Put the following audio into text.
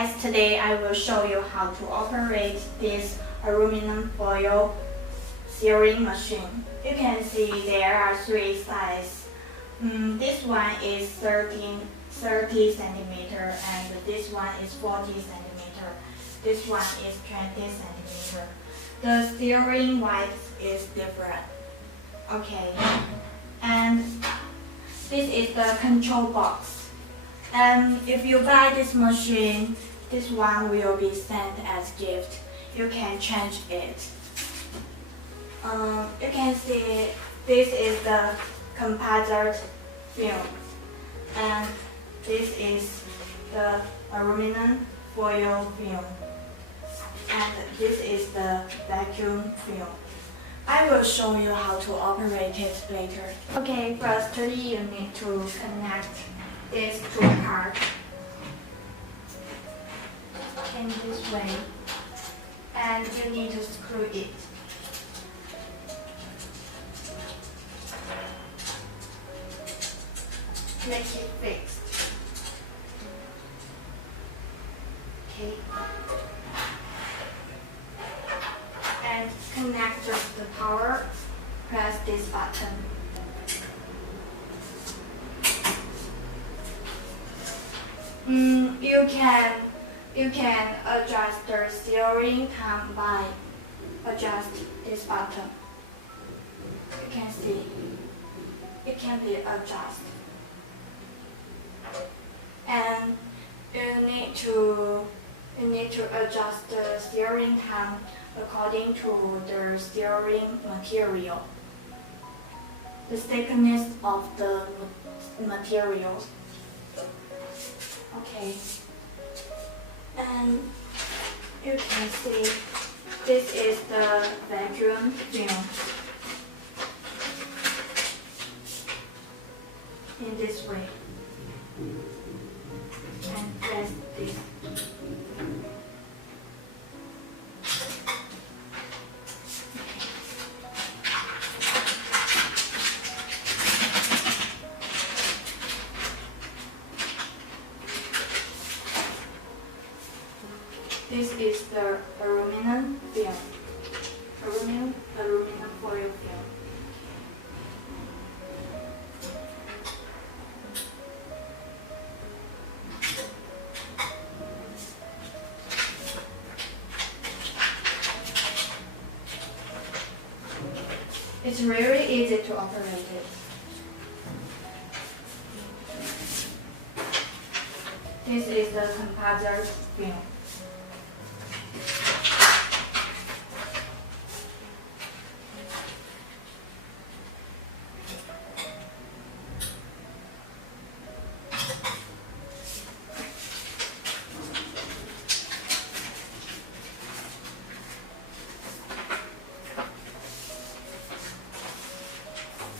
guys, today I will show you how to operate this aluminum foil sewing machine. You can see there are three sizes. This one is 30 centimeter and this one is 40 centimeter. This one is 20 centimeter. The steering width is different. Okay, and this is the control box. And if you buy this machine, this one will be sent as gift. You can change it. You can see this is the composite film, and this is the aluminum foil film, and this is the vacuum film. I will show you how to operate it later. Okay, firstly you need to connect these two parts in this way, and you need to screw it. Make it fixed. Okay. And connect just the power. Press this button. You can adjust the steering time by adjust this button. You can see it can be adjusted, and you need to adjust the steering time according to the steering material, the thickness of the materials. Okay, and you can see this is the vacuum film. In this way, and press this. This is the aluminum film, aluminum foil film. It's really easy to operate it. This is the composite film.